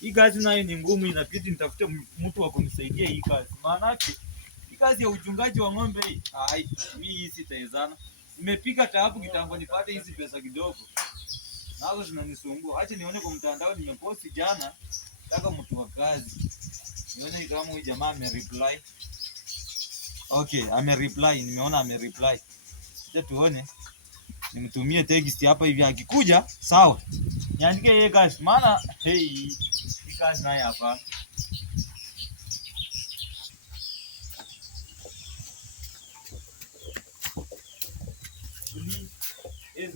Hii kazi nayo ni ngumu, inabidi nitafute mtu wa kunisaidia hii kazi. Maana yake hii kazi ya uchungaji wa ng'ombe hii, mimi sitawezana. Nimepika taabu kitambo nipate hizi pesa kidogo. Nazo zinanisumbua. Acha nione kwa mtandao, nimeposti jana nataka mtu wa kazi. Nione kama huyu jamaa amereply. Okay, amereply, nimeona amereply. Sasa tuone. Nimtumie text hapa hivi, akikuja sawa. Niandike yeye kazi, maana hii kazi naye hapa.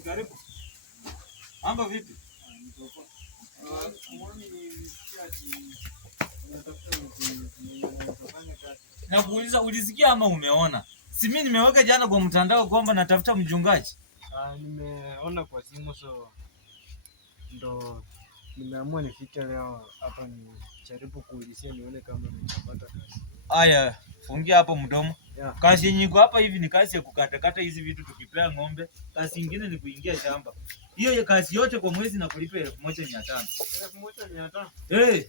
Karibu. Amba vipi? Nakuuliza ulisikia ama umeona? Si mimi nimeweka jana kwa mtandao kwamba natafuta mchungaji. Nimeona kwa simu, so ndo nimeamua nifike leo hapa nijaribu kuulizia nione kama nitapata kazi. Aya, fungia hapo mdomo. Yeah. Kazi yenyewe iko hapa hivi ni kazi ya kukatakata hizi vitu tukipea ng'ombe. Kazi nyingine ni kuingia shamba. Hiyo kazi yote kwa mwezi nakulipa 1500. 1500? Eh.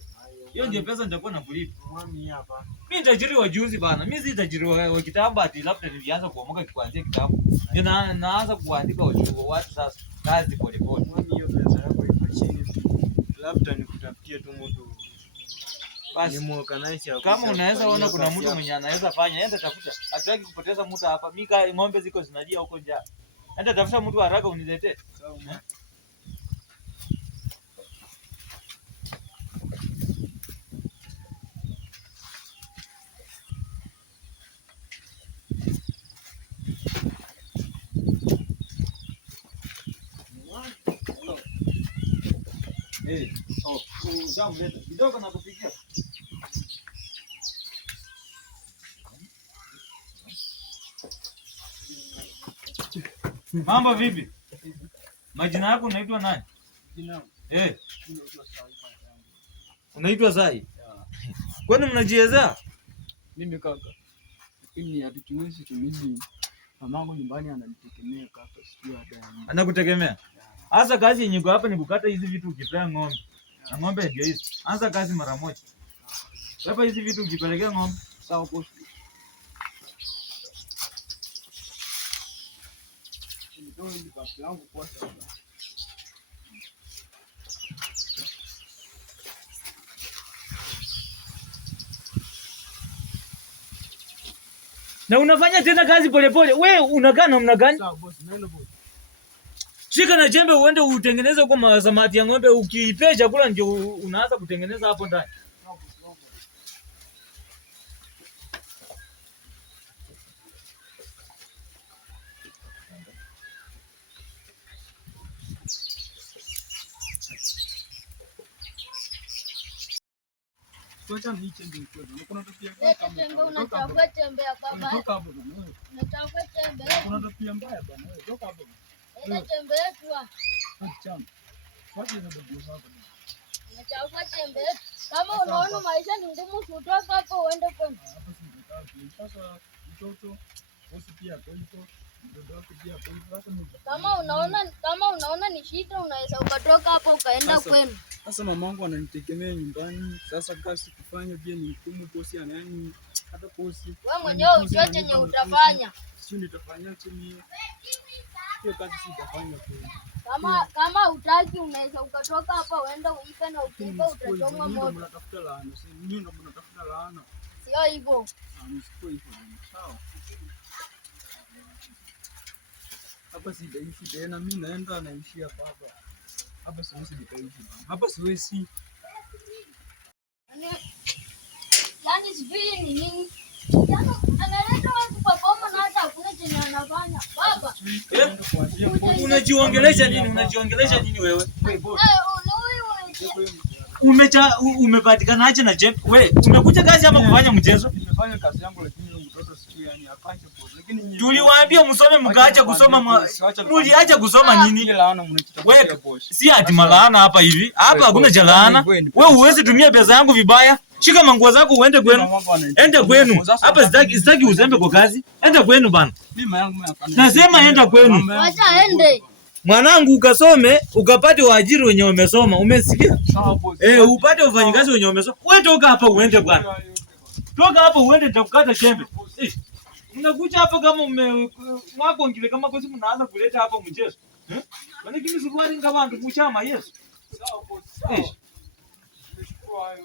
Hiyo ndio pesa nitakuwa nakulipa. Mimi hapa. Mimi tajiri wa juzi bana. Mimi si tajiri wa kitambo ati labda nilianza kuomoka kuanzia kitambo. Ndio naanza kuandika watu sasa. Kazi pole pole. Mimi hiyo pesa yako iko chini. Labda nikutafutie tu mtu. Basi kama unaweza ona kuna mtu mwenye anaweza fanya, enda tafuta. Hataki kupoteza muda hapa. Mimi ng'ombe ziko zinajia huko njaa. Enda tafuta mtu haraka uniletee. Sawa. Kidogo nakupigia. Mambo vipi? Majina yako unaitwa nani? Unaitwa Sai? Kwani mnajieleza? Mimi kaka. Lakini hatuchumisi tumimi. Mamangu nyumbani ananitegemea kaka, sio ada. Anakutegemea? Asa kazi yenye iko hapa ni kukata hizi vitu ukipea ng'ombe. Na ng'ombe ndio hizi. Anza kazi mara moja. Hapa hizi vitu ukipelekea ng'ombe. Sawa boss. Ndio ni basi yangu kwa sasa. Na unafanya tena kazi polepole. Wewe unakaa namna gani? Sawa boss, naenda boss. Shika na jembe uende utengeneze huko mazamati ya ng'ombe, ukipea chakula ndio unaanza kutengeneza hapo ndani. Tuacha nichembe mkono. Kuna tofia kama unachagua tembea baba. Toka hapo bwana. Unachagua tembea. Kuna tofia mbaya bwana. Toka hapo. Enda tembea tu. Acha. Wacha ndio ndio hapo. Unachagua tembea. Kama unaona maisha ni ngumu, kutoka hapo uende kwenu. Hapa si ndio. Sasa mtoto bosi pia kwa hiyo mtoto wako pia kwa hiyo sasa kama unaona ni shida, unaweza ukatoka hapo ukaenda kwenu. Sasa mamangu ananitegemea nyumbani. Sasa kazi kufanya pia ni ngumu, bosi anani hata bosi. Wewe mwenyewe ujue chenye utafanya. Sio nitafanya chini. Hiyo kazi sitafanya kweli. Kama hutaki unaweza ukatoka hapa uende uipe, na ukiipa utachomwa moto. Mnatafuta laana. Mimi ndo mnatafuta laana. Sio hivyo. Msiko hivyo. Sawa. Hapa sitaishi tena, mimi naenda naishia baba. Hapa siwezi nikaishi. Hapa siwezi. Yaani sijui ni nini. Analeta watu kwa bomba na hata hakuna chenye anafanya. Baba. Unajiongelesha nini? Unajiongelesha nini wewe? Umepatikana aje na jembe? Wewe umekuja kazi ama kufanya mchezo? Nimefanya kazi yangu, lakini mtoto sijui yani akaje pole. Lakini tuliwaambia msome mkaacha kusoma. Mliacha kusoma nini? Wewe si ati malaana hapa hivi. Hapa hakuna cha laana. Wewe uweze tumia pesa yangu vibaya. Shika manguo zako uende kwenu. Enda kwenu. Hapa sitaki uzembe kwa kazi. Enda kwenu bana. Mimi yangu nasema enda kwenu. Acha ende. Mwanangu ukasome, ukapate waajiri wenye wamesoma. Umesikia? Upate wafanyikazi wenye wamesoma. Wewe toka hapa uende bwana. Toka hapa uende nitakukata chembe. Unakuja hapa kama mwako ngile kama kosi mnaanza kuleta hapa mchezo. Lakini sikuwa ninga bantu kuchama Yesu. Sawa boss. Sawa. Nimeshukuru hayo.